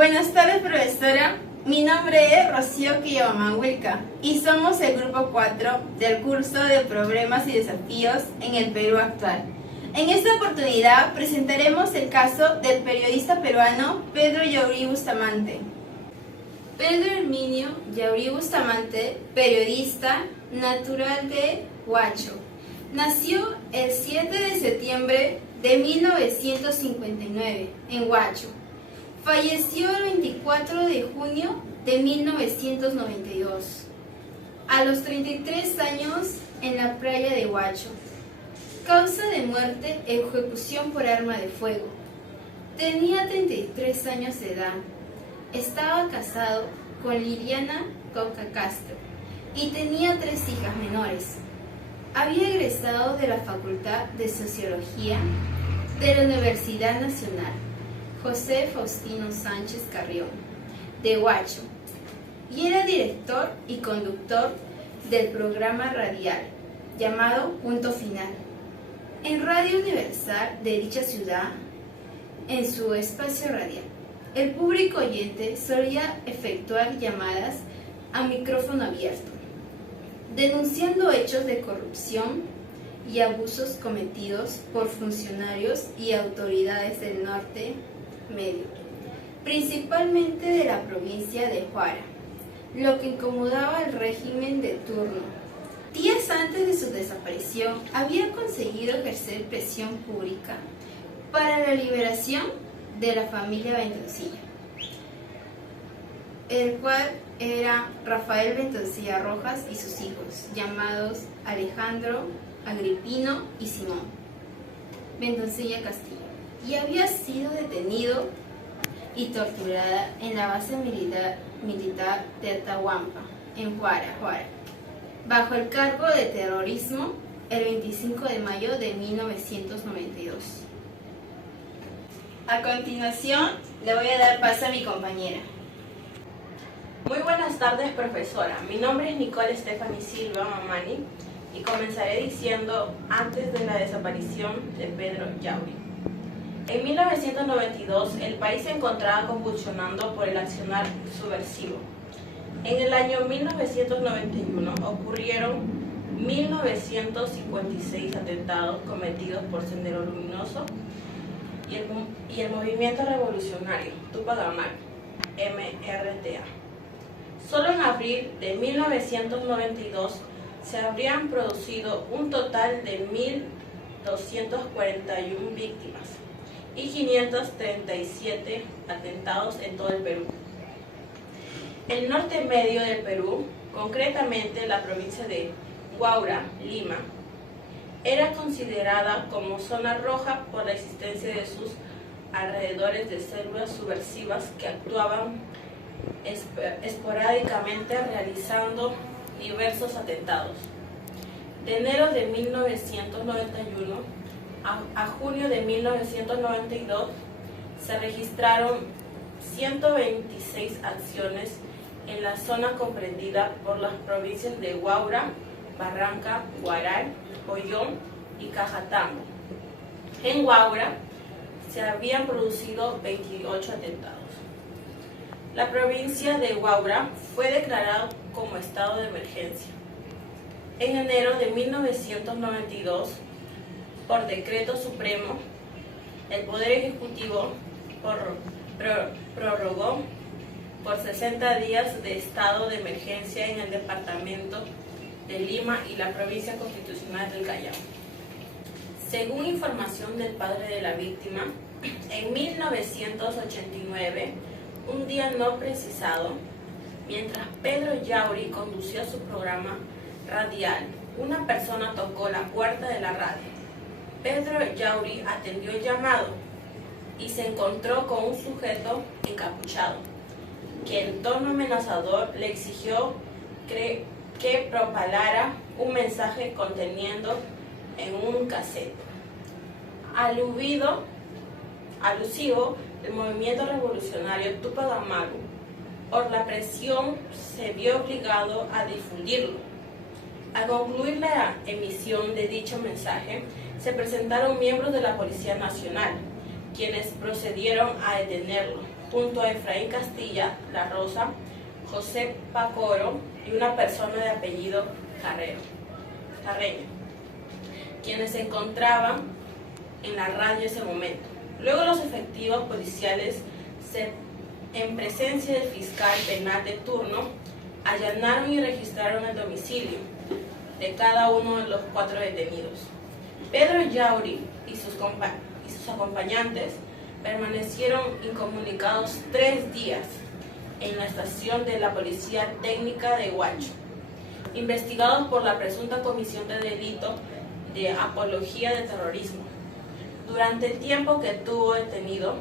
Buenas tardes, profesora. Mi nombre es Rocío Quillamahuilca y somos el grupo 4 del curso de Problemas y Desafíos en el Perú actual. En esta oportunidad presentaremos el caso del periodista peruano Pedro Yaurí Bustamante. Pedro Herminio Yaurí Bustamante, periodista natural de Huacho, nació el 7 de septiembre de 1959 en Huacho. Falleció el 24 de junio de 1992, a los 33 años en la playa de Huacho. Causa de muerte: ejecución por arma de fuego. Tenía 33 años de edad. Estaba casado con Liliana Coca Castro y tenía 3 hijas menores. Había egresado de la Facultad de Sociología de la Universidad Nacional José Faustino Sánchez Carrión, de Huacho, y era director y conductor del programa radial llamado Punto Final, en Radio Universal de dicha ciudad. En su espacio radial, el público oyente solía efectuar llamadas a micrófono abierto, denunciando hechos de corrupción y abusos cometidos por funcionarios y autoridades del norte medio, principalmente de la provincia de Huara, lo que incomodaba al régimen de turno. Días antes de su desaparición, había conseguido ejercer presión pública para la liberación de la familia Ventoncilla, el cual era Rafael Ventoncilla Rojas y sus hijos, llamados Alejandro, Agripino y Simón Ventoncilla Castillo, y había sido detenido y torturada en la base militar de Atahuampa, en Huara, bajo el cargo de terrorismo, el 25 de mayo de 1992. A continuación, le voy a dar paso a mi compañera. Muy buenas tardes, profesora. Mi nombre es Nicole Stephanie Silva Mamani y comenzaré diciendo antes de la desaparición de Pedro Yaurí. En 1992, el país se encontraba convulsionando por el accionar subversivo. En el año 1991 ocurrieron 1956 atentados cometidos por Sendero Luminoso y el Movimiento Revolucionario Tupac Amaru, MRTA. Solo en abril de 1992 se habrían producido un total de 1.241 víctimas y 537 atentados en todo el Perú. El norte medio del Perú, concretamente la provincia de Huaura, Lima, era considerada como zona roja por la existencia de sus alrededores de células subversivas que actuaban esporádicamente realizando diversos atentados. De enero de 1991 a junio de 1992 se registraron 126 acciones en la zona comprendida por las provincias de Huaura, Barranca, Huaral, Ollón y Cajatambo. En Huaura se habían producido 28 atentados. La provincia de Huaura fue declarada como estado de emergencia. En enero de 1992, por decreto supremo, el Poder Ejecutivo prorrogó por 60 días de estado de emergencia en el departamento de Lima y la provincia constitucional del Callao. Según información del padre de la víctima, en 1989, un día no precisado, mientras Pedro Yaurí conducía su programa radial, una persona tocó la puerta de la radio. Pedro Yaurí atendió el llamado y se encontró con un sujeto encapuchado, que en tono amenazador le exigió que propalara un mensaje conteniendo en un cassette alusivo del movimiento revolucionario Tupac Amaru. Por la presión se vio obligado a difundirlo. Al concluir la emisión de dicho mensaje, se presentaron miembros de la Policía Nacional, quienes procedieron a detenerlo. junto a Efraín Castilla La Rosa, José Pacoro y una persona de apellido Carreño, quienes se encontraban en la radio en ese momento. Luego los efectivos policiales, en presencia del fiscal penal de turno, allanaron y registraron el domicilio de cada uno de los 4 detenidos. Pedro Yauri y sus acompañantes permanecieron incomunicados 3 días en la estación de la Policía Técnica de Huacho, investigados por la presunta comisión de delito de apología de terrorismo. Durante el tiempo que estuvo detenido,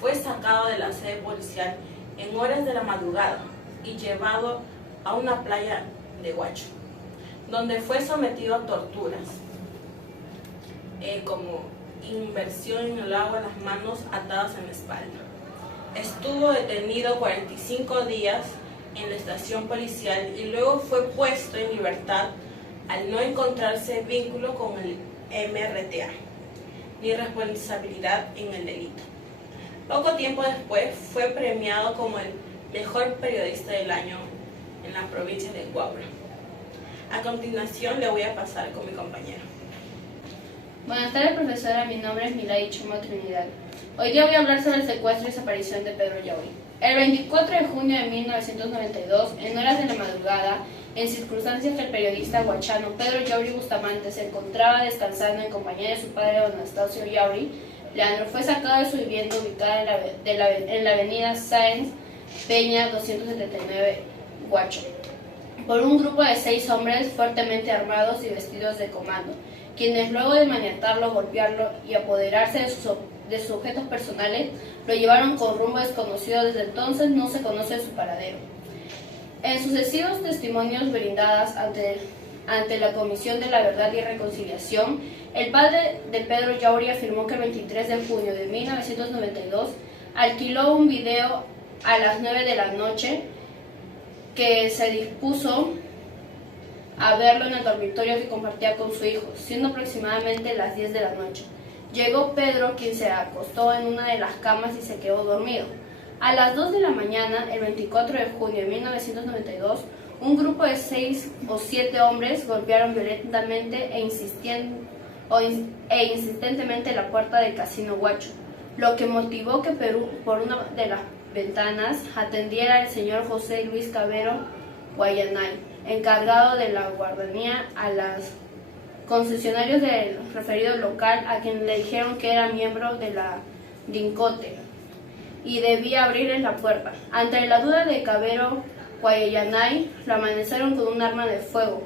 fue sacado de la sede policial en horas de la madrugada y llevado a una playa de Huacho, donde fue sometido a torturas, como inmersión en el agua, las manos atadas en la espalda. Estuvo detenido 45 días en la estación policial y luego fue puesto en libertad al no encontrarse vínculo con el MRTA ni responsabilidad en el delito. Poco tiempo después fue premiado como el mejor periodista del año en la provincia de Huaura. A continuación le voy a pasar con mi compañera. Buenas tardes, profesora. Mi nombre es Milay Chuma Trinidad. Hoy día voy a hablar sobre el secuestro y desaparición de Pedro Yauri. El 24 de junio de 1992, en horas de la madrugada, en circunstancias que el periodista huachano Pedro Yauri Bustamante se encontraba descansando en compañía de su padre don Anastasio Yauri, Leandro fue sacado de su vivienda ubicada en la avenida Sáenz Peña 279, Huacho, por un grupo de 6 hombres fuertemente armados y vestidos de comando, quienes luego de maniatarlo, golpearlo y apoderarse de sus objetos personales, lo llevaron con rumbo desconocido. Desde entonces no se conoce su paradero. En sucesivos testimonios brindadas ante la Comisión de la Verdad y Reconciliación, el padre de Pedro Yauri afirmó que el 23 de junio de 1992 alquiló un video a las 9 de la noche que se dispuso a verlo en el dormitorio que compartía con su hijo, siendo aproximadamente las 10 de la noche. Llegó Pedro, quien se acostó en una de las camas y se quedó dormido. A las 2 de la mañana, el 24 de junio de 1992, un grupo de 6 o 7 hombres golpearon violentamente e insistentemente la puerta del Casino Huacho, lo que motivó que por una de las ventanas atendiera el señor José Luis Cabero Guayanay, encargado de la guardería a los concesionarios del referido local, a quien le dijeron que era miembro de la DINCOTE y debía abrirles la puerta. Ante la duda de Cabero Guayanay, lo amenazaron con un arma de fuego,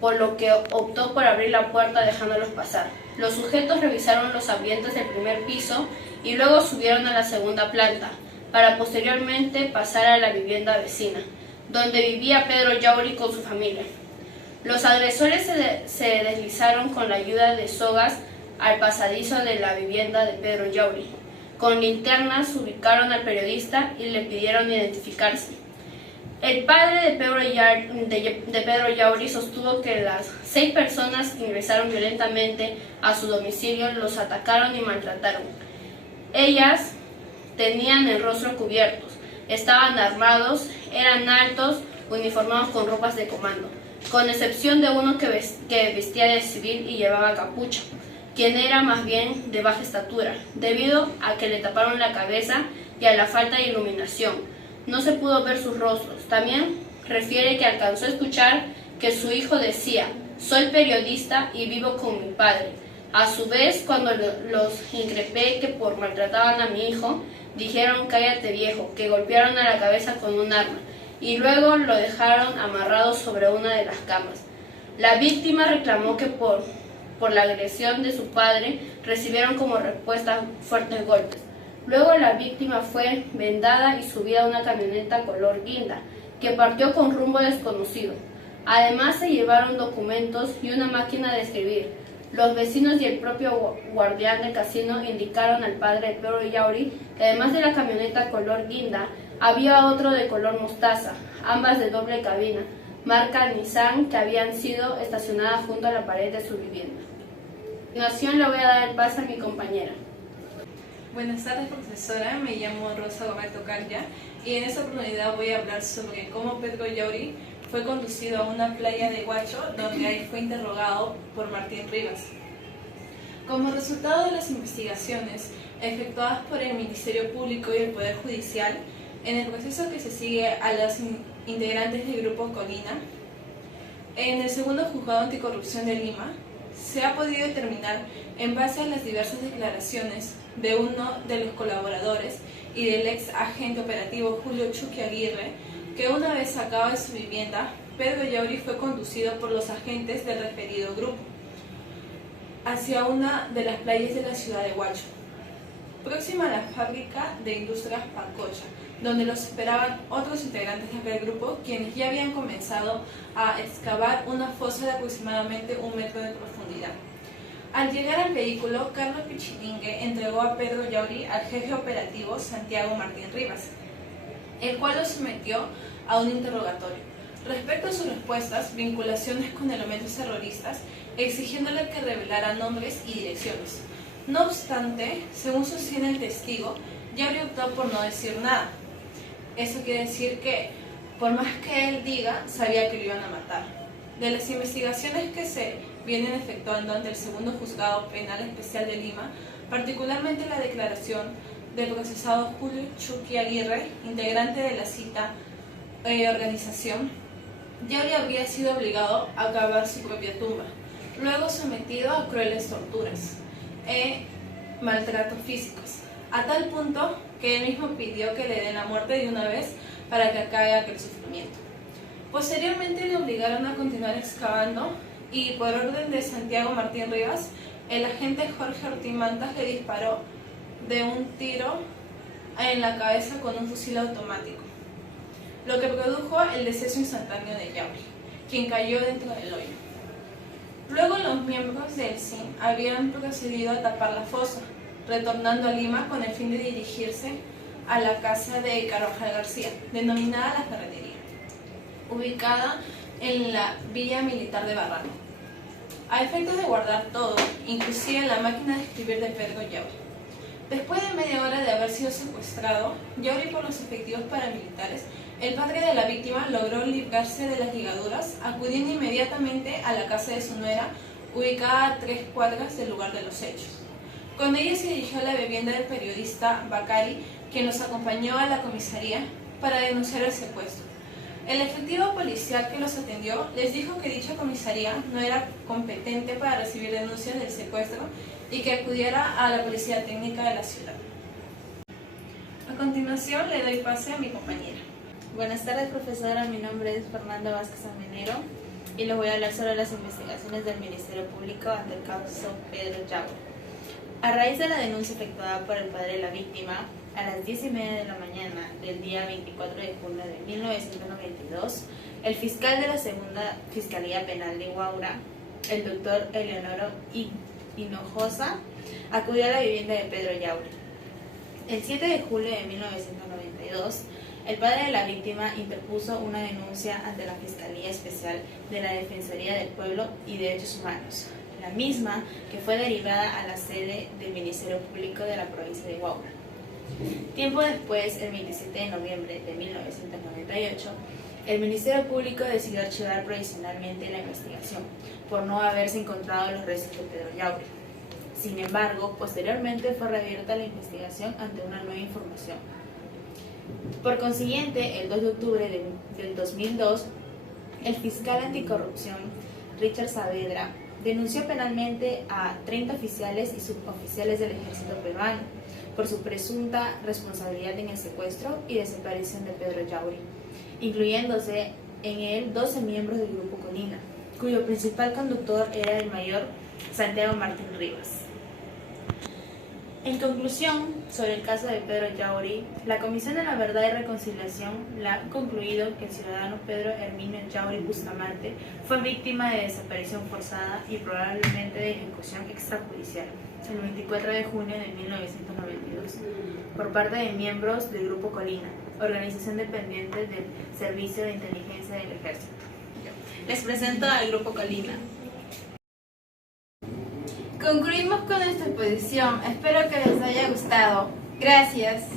por lo que optó por abrir la puerta dejándolos pasar. Los sujetos revisaron los ambientes del primer piso y luego subieron a la segunda planta, para posteriormente pasar a la vivienda vecina, donde vivía Pedro Yauri con su familia. Los agresores se deslizaron con la ayuda de sogas al pasadizo de la vivienda de Pedro Yauri. Con linternas ubicaron al periodista y le pidieron identificarse. El padre de Pedro Yauri sostuvo que las 6 personas que ingresaron violentamente a su domicilio los atacaron y maltrataron. Ellas tenían el rostro cubiertos, estaban armados, eran altos, uniformados con ropas de comando, con excepción de uno que vestía de civil y llevaba capucha, quien era más bien de baja estatura, debido a que le taparon la cabeza y a la falta de iluminación. No se pudo ver sus rostros. También refiere que alcanzó a escuchar que su hijo decía: «Soy periodista y vivo con mi padre». A su vez, cuando los increpé que por maltrataban a mi hijo, dijeron: «Cállate viejo», que golpearon a la cabeza con un arma y luego lo dejaron amarrado sobre una de las camas. La víctima reclamó que por la agresión de su padre recibieron como respuesta fuertes golpes. Luego la víctima fue vendada y subida a una camioneta color guinda, que partió con rumbo desconocido. Además se llevaron documentos y una máquina de escribir. Los vecinos y el propio guardián del casino indicaron al padre de Pedro Yauri que además de la camioneta color guinda, había otro de color mostaza, ambas de doble cabina, marca Nissan, que habían sido estacionadas junto a la pared de su vivienda. A continuación le voy a dar el paso a mi compañera. Buenas tardes, profesora. Me llamo Rosa Gómez Tocarya y en esta oportunidad voy a hablar sobre cómo Pedro Yauri fue conducido a una playa de Huacho donde ahí fue interrogado por Martín Rivas. Como resultado de las investigaciones efectuadas por el Ministerio Público y el Poder Judicial, en el proceso que se sigue a los integrantes del Grupo Colina, en el segundo Juzgado Anticorrupción de Lima, se ha podido determinar, en base a las diversas declaraciones de uno de los colaboradores y del ex agente operativo Julio Chucky Aguirre, que una vez sacado de su vivienda, Pedro Yauri fue conducido por los agentes del referido grupo hacia una de las playas de la ciudad de Huacho, próxima a la fábrica de industrias Pacocha, donde los esperaban otros integrantes de aquel grupo, quienes ya habían comenzado a excavar una fosa de aproximadamente 1 metro de profundidad. Al llegar al vehículo, Carlos Pichilingue entregó a Pedro Yauri al jefe operativo Santiago Martín Rivas, el cual lo sometió a un interrogatorio. Respecto a sus respuestas, vinculaciones con elementos terroristas, exigiéndole que revelara nombres y direcciones. No obstante, según sostiene el testigo, Yauri optó por no decir nada. Eso quiere decir que, por más que él diga, sabía que lo iban a matar. De las investigaciones que se vienen efectuando ante el segundo Juzgado Penal Especial de Lima, particularmente la declaración del procesado Julio Chucky Aguirre, integrante de la cita organización, Yauri habría sido obligado a cavar su propia tumba, luego sometido a crueles torturas e maltratos físicos, a tal punto que él mismo pidió que le den la muerte de una vez para que acabe aquel sufrimiento. Posteriormente le obligaron a continuar excavando y, por orden de Santiago Martín Rivas, el agente Jorge Ortín Mantas le disparó de un tiro en la cabeza con un fusil automático, lo que produjo el deceso instantáneo de Yauri, quien cayó dentro del hoyo. Luego los miembros del CIN habían procedido a tapar la fosa, retornando a Lima con el fin de dirigirse a la casa de Carvajal García, denominada La Ferretería, ubicada en la Villa Militar de Barranco, a efectos de guardar todo, inclusive la máquina de escribir de Pedro Yauri. Después de media hora de haber sido secuestrado, Yauri por los efectivos paramilitares, el padre de la víctima logró librarse de las ligaduras, acudiendo inmediatamente a la casa de su nuera, ubicada a 3 cuadras del lugar de los hechos. Con ella se dirigió a la vivienda del periodista Bacari, quien los acompañó a la comisaría para denunciar el secuestro. El efectivo policial que los atendió les dijo que dicha comisaría no era competente para recibir denuncias del secuestro y que acudiera a la policía técnica de la ciudad. A continuación le doy pase a mi compañera. Buenas tardes, profesora. Mi nombre es Fernando Vázquez Amenero y les voy a hablar sobre las investigaciones del Ministerio Público ante el caso Pedro Yauri. A raíz de la denuncia efectuada por el padre de la víctima, a las 10:30 de la mañana del día 24 de junio de 1992, el fiscal de la Segunda Fiscalía Penal de Huaura, el doctor Eleonoro Hinojosa, acudió a la vivienda de Pedro Yauri. El 7 de julio de 1992, el padre de la víctima interpuso una denuncia ante la Fiscalía Especial de la Defensoría del Pueblo y Derechos Humanos, la misma que fue derivada a la sede del Ministerio Público de la provincia de Huaura. Tiempo después, el 27 de noviembre de 1998, el Ministerio Público decidió archivar provisionalmente la investigación por no haberse encontrado los restos de Pedro Yauri. Sin embargo, posteriormente fue reabierta la investigación ante una nueva información. Por consiguiente, el 2 de octubre del 2002, el fiscal anticorrupción, Richard Saavedra, denunció penalmente a 30 oficiales y suboficiales del ejército peruano por su presunta responsabilidad en el secuestro y desaparición de Pedro Yauri, incluyéndose en él 12 miembros del Grupo Colina, cuyo principal conductor era el mayor Santiago Martín Rivas. En conclusión, sobre el caso de Pedro Yauri, la Comisión de la Verdad y Reconciliación ha concluido que el ciudadano Pedro Herminio Yauri Bustamante fue víctima de desaparición forzada y probablemente de ejecución extrajudicial el 24 de junio de 1992 por parte de miembros del Grupo Colina, organización dependiente del Servicio de Inteligencia del Ejército. Les presento al Grupo Colina. Concluimos con nuestra exposición. Espero que les haya gustado. Gracias.